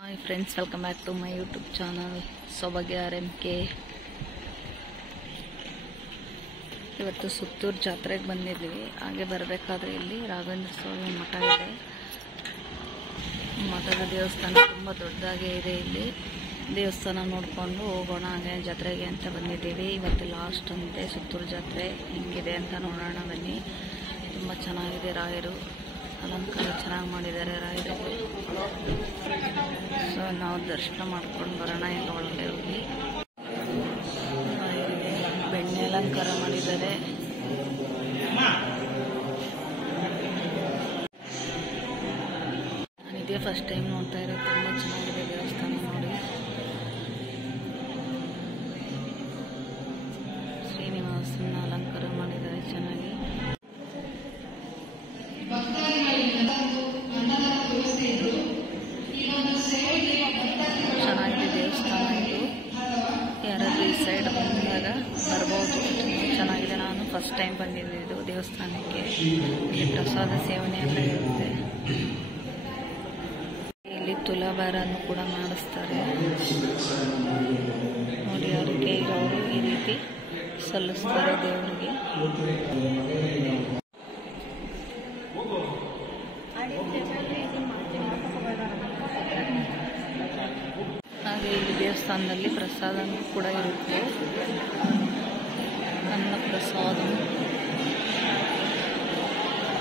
Hi friends, welcome back to my YouTube channel Soubhagya RMK. ಇವತ್ತು ಸುತ್ತೂರು ಜಾತ್ರೆಗೆ ಬಂದಿದ್ವಿ. ಹಾಗೆ ಬರಬೇಕಾದ್ರೆ ಇಲ್ಲಿ ರಾಘವೇಂದ್ರ ಸ್ವಾಮಿ ಮಠ ಇದೆ. ಮಠದ ದೇವಸ್ಥಾನ ತುಂಬ ದೊಡ್ಡದಾಗೇ ಇದೆ. ಇಲ್ಲಿ ದೇವಸ್ಥಾನ ನೋಡಿಕೊಂಡು ಹೋಗೋಣ ಹಾಗೆ ಜಾತ್ರೆಗೆ ಅಂತ ಬಂದಿದ್ದೀವಿ. ಇವತ್ತು ಲಾಸ್ಟ್ ಅಂತೆ ಸುತ್ತೂರು ಜಾತ್ರೆ. ಹೆಂಗಿದೆ ಅಂತ ನೋಡೋಣ ಬನ್ನಿ. ತುಂಬ ಚೆನ್ನಾಗಿದೆ. ರಾಯರು ಅಲಂಕಾರ ಚೆನ್ನಾಗಿ ಮಾಡಿದ್ದಾರೆ ರಾಯರಿಗೆ. ಸೊ ನಾವು ದರ್ಶನ ಮಾಡ್ಕೊಂಡು ಬರೋಣ. ಎಲ್ಲ ಒಳಗಡೆ ಹೋಗಿ ರಾಯರಿಗೆ ಬೆಣ್ಣೆ ಅಲಂಕಾರ ಮಾಡಿದ್ದಾರೆ. ಇದೇ ಫಸ್ಟ್ ಟೈಮ್ ನೋಡ್ತಾ ಇರೋದು. ತುಂಬ ಚೆನ್ನಾಗಿದೆ ದೇವಸ್ಥಾನ ನೋಡಿ. ಶ್ರೀನಿವಾಸನ ಅಲಂಕಾರ ಮಾಡಿದ್ದಾರೆ ಚೆನ್ನಾಗಿ. ಚೆನ್ನಾಗಿದೆ ದೇವಸ್ಥಾನ ಇದು. ಯಾರಾದ್ರೂ ಈ ಸೈಡ್ ಬಂದಾಗ ಬರ್ಬೋದು. ಚೆನ್ನಾಗಿದೆ. ನಾನು ಫಸ್ಟ್ ಟೈಮ್ ಬಂದಿದ್ದು ದೇವಸ್ಥಾನಕ್ಕೆ. ಇಲ್ಲಿ ಪ್ರಸಾದ ಸೇವನೆ ಎಲ್ಲ ಇರುತ್ತೆ. ಇಲ್ಲಿ ತುಲಾಭಾರನ್ನು ಕೂಡ ಮಾಡಿಸ್ತಾರೆ ನೋಡಿ. ಅವರಿಗೆ ಇರೋರು ಈ ರೀತಿ ಸಲ್ಲಿಸ್ತಾರೆ ದೇವರಿಗೆ. ಹಾಗೆ ಇಲ್ಲಿ ದೇವಸ್ಥಾನದಲ್ಲಿ ಪ್ರಸಾದ ಕೂಡ ಇರುತ್ತೆ. ಅನ್ನ ಪ್ರಸಾದ.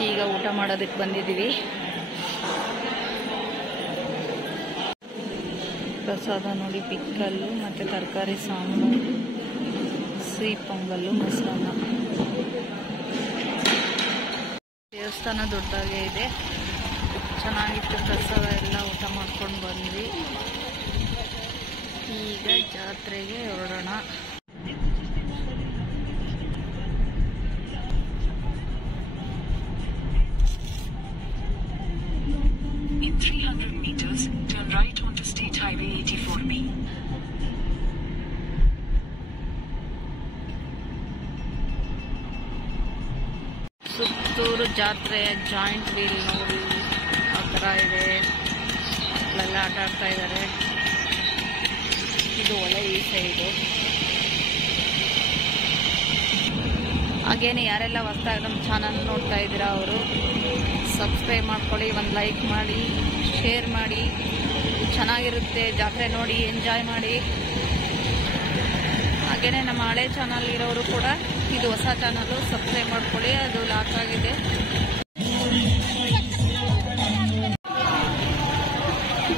ಈಗ ಊಟ ಮಾಡೋದಕ್ಕೆ ಬಂದಿದ್ದೀವಿ. ಪ್ರಸಾದ ನೋಡಿ, ಪಿಕ್ಕಲ್ಲು ಮತ್ತು ತರಕಾರಿ ಸಾಂಬಾರು, ಸಿಹಿ ಪೊಂಗಲ್ಲು, ಮೊಸರನ್ನ. ದೇವಸ್ಥಾನ ದೊಡ್ಡದಾಗೇ ಇದೆ. ಚೆನ್ನಾಗಿತ್ತು. ಪ್ರಸಾದ ಎಲ್ಲ ಊಟ ಮಾಡ್ಕೊಂಡು ಬಂದ್ವಿ. ಈಗ ಜಾತ್ರೆಗೆ ಹೊರಡೋಣ. In 300 meters, turn right onto State Highway 84B. Suttur ಜಾತ್ರೆಯ ಜಾಯಿಂಟ್ ವೀಲ್ ನೋಡಿ ಆ ಥರ ಇದೆ. ಅಲ್ಲೆಲ್ಲ ಆಟ ಆಡ್ತಾ ಇದ್ದಾರೆ. ಇದು ಒಳ್ಳೆ ಈ ಸೈಡು. ಹಾಗೇನೆ ಯಾರೆಲ್ಲ ಹೊಸದಾಗಿ ನಮ್ಮ ಚಾನಲ್ ನೋಡ್ತಾ ಇದ್ದೀರಾ ಅವರು ಸಬ್ಸ್ಕ್ರೈಬ್ ಮಾಡ್ಕೊಳ್ಳಿ, ಒಂದು ಲೈಕ್ ಮಾಡಿ, ಶೇರ್ ಮಾಡಿ. ಚೆನ್ನಾಗಿರುತ್ತೆ ಜಾತ್ರೆ ನೋಡಿ, ಎಂಜಾಯ್ ಮಾಡಿ. ಹಾಗೇನೆ ನಮ್ಮ ಹಳೆ ಚಾನಲ್ ಇರೋರು ಕೂಡ ಇದು ಹೊಸ ಚಾನಲ್ಲು ಸಬ್ಸ್ಕ್ರೈಬ್ ಮಾಡ್ಕೊಳ್ಳಿ. ಅದು ಲಾಕ್ ಆಗಿದೆ.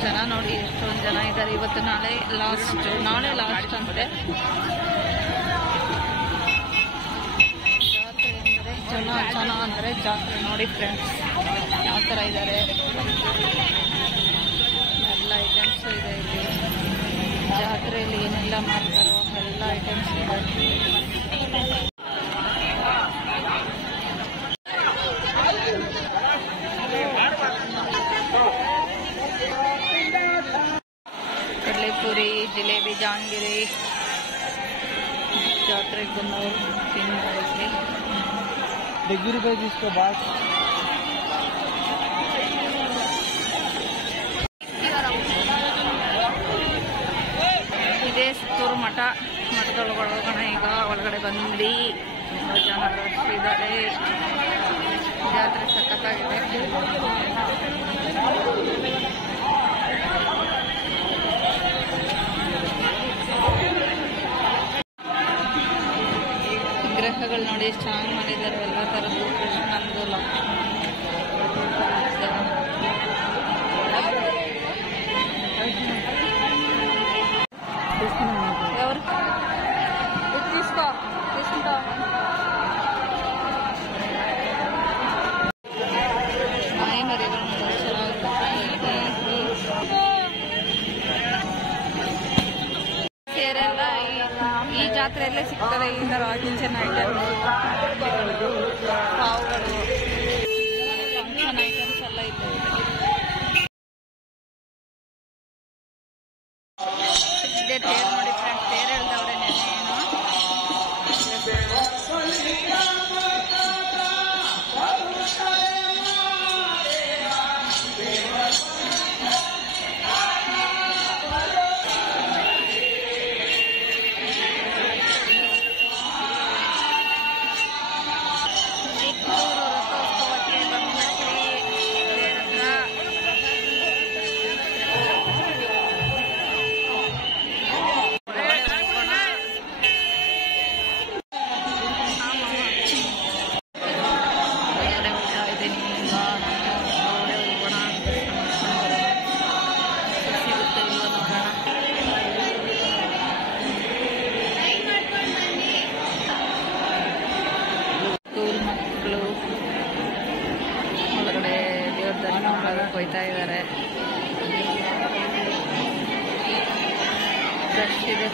ಜನ ನೋಡಿ ಎಷ್ಟೊಂದು ಜನ ಇದ್ದಾರೆ. ಇವತ್ತು ನಾಳೆ ಲಾಸ್ಟ್ ಅಂತೆ ಜಾತ್ರೆ. ಅಂದರೆ ಜನ ಅಂದರೆ ಜಾತ್ರೆ ನೋಡಿ ಫ್ರೆಂಡ್ಸ್ ಯಾವ ಥರ ಇದ್ದಾರೆ. ಎಲ್ಲ ಐಟಮ್ಸು ಇದೆ ಇಲ್ಲಿ. ಜಾತ್ರೆಯಲ್ಲಿ ಏನೆಲ್ಲ ಮಾಡ್ತಾರೋ ಎಲ್ಲ ಐಟಮ್ಸ್ ಇದೆ. ಕಡಲೆಪುರಿ, ಜಿಲೇಬಿ, ಜಾಂಗಿರಿ ಜಾತ್ರೆಗೆ ಬಂದವರು ತಿನ್ನೋದಕ್ಕೆ. ಇದೇ ಸುತ್ತೂರು ಮಠದೊಳಗೋಣ. ಈಗ ಒಳಗಡೆ ಬಂದು ತುಂಬ ಜನ ರಶ್ ಇದ್ದಾರೆ. ಜಾತ್ರೆ ಸಖತ್ತಾಗಿದೆ. ವಿಗ್ರಹಗಳು ನೋಡಿ ಎಷ್ಟು ಚೆನ್ನಾಗಿ ಮಾಡಿದ್ದಾರೆ. ಎಲ್ಲ ಥರದ್ದು ಕೃಷ್ಣಂದು, ಲಕ್ಷ್ಮಣ, ಸೇರೆಲ್ಲ ಈ ಜಾತ್ರೆಯಲ್ಲೇ ಸಿಗ್ತದೆ. ಈ ಥರ ಕಿಚನ್ ಐಟಮ್ಸ್, ಪಾವುಗಳು, ಫಂಕ್ಷನ್ ಐಟಮ್ಸ್ ಎಲ್ಲ ಇದ್ದಾವೆ. ಇದೇ ತೇರು ನೋಡಿ ಫ್ರೆಂಡ್ಸ್. ತೇರು ಹೇಳ್ದವ್ರೆ ನೆನ್ನೇನು. ರಶ್ ಇದೆ,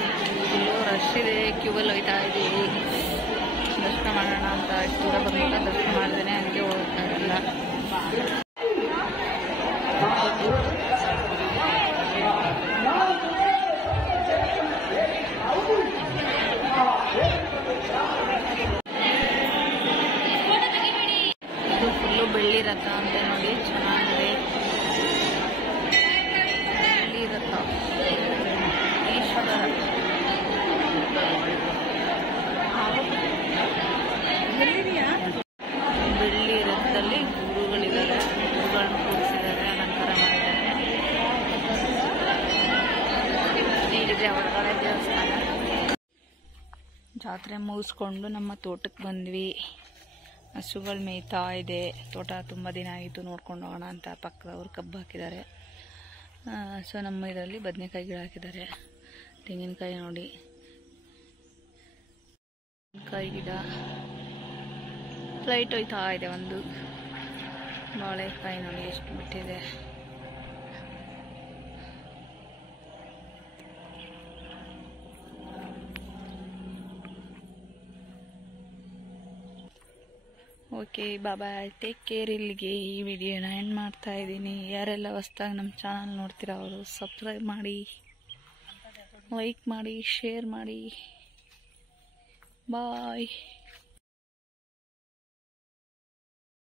ಫುಲ್ಲು ರಶ್ ಇದೆ. ಕ್ಯೂವಲ್ಲಿ ಹೋಯ್ತಾ ಇದ್ದೀವಿ ದರ್ಶನ ಮಾಡೋಣ ಅಂತ. ಇಷ್ಟು ದೂರ ಬಂದ್ಬಿಟ್ಟು ದರ್ಶನ ಮಾಡಿದ್ದೇನೆ, ಹಂಗೆ ಹೋಗ್ತಾ ಇರಲ್ಲ. ಇದು ಫುಲ್ಲು ಬೆಳ್ಳಿ ರಥ ಅಂತ ನೋಡಿ, ಚೆನ್ನಾಗಿದೆ. ಬೆಳ್ಳಿ ರಥ ಈಶ್ವರ ಬೆಳ್ಳಿ ರಥದಲ್ಲಿ ಗುರುಗಳಿದ್ದಾರೆ, ಗುರುಗಳನ್ನ ಕೂರಿಸಿದ್ದಾರೆ, ಅಲಂಕಾರ ಮಾಡಿದ್ದಾರೆ. ಹೀಗಿದೆ ಒಳಗಡೆ ದೇವಸ್ಥಾನ. ಜಾತ್ರೆ ಮುಗಿಸ್ಕೊಂಡು ನಮ್ಮ ತೋಟಕ್ಕೆ ಬಂದ್ವಿ. ಹಸುಗಳು ಮೇಯ್ತಾ ಇದೆ. ತೋಟ ತುಂಬ ದಿನ ಆಯಿತು, ನೋಡ್ಕೊಂಡು ಹೋಗೋಣ ಅಂತ ಪಕ್ಕದವ್ರು ಕಬ್ಬು ಹಾಕಿದ್ದಾರೆ. ಸೊ ನಮ್ಮ ಇದರಲ್ಲಿ ಬದನೆಕಾಯಿ ಗಿಡ ಹಾಕಿದ್ದಾರೆ. ತೆಂಗಿನಕಾಯಿ ನೋಡಿ, ಕಾಯಿ ಗಿಡ, ಫ್ಲೈಟ್ ಹೋಯ್ತಾ ಇದೆ. ಒಂದು ಬಾಳೆಕಾಯಿ ನೋಡಿ ಎಷ್ಟು ಬಿಟ್ಟಿದೆ. Okay bye, take care. ಇಲ್ಲಿಗೆ ಈ ವಿಡಿಯೋನ ಎಂಡ್ ಮಾಡ್ತಾ ಇದ್ದೀನಿ. ಯಾರೆಲ್ಲ ಹೊಸ್ದಾಗಿ ನಮ್ಮ ಚಾನಲ್ ನೋಡ್ತೀರಾ ಅವರು ಸಬ್ಸ್ಕ್ರೈಬ್ ಮಾಡಿ, ಲೈಕ್ ಮಾಡಿ, ಶೇರ್ ಮಾಡಿ. ಬಾಯ್.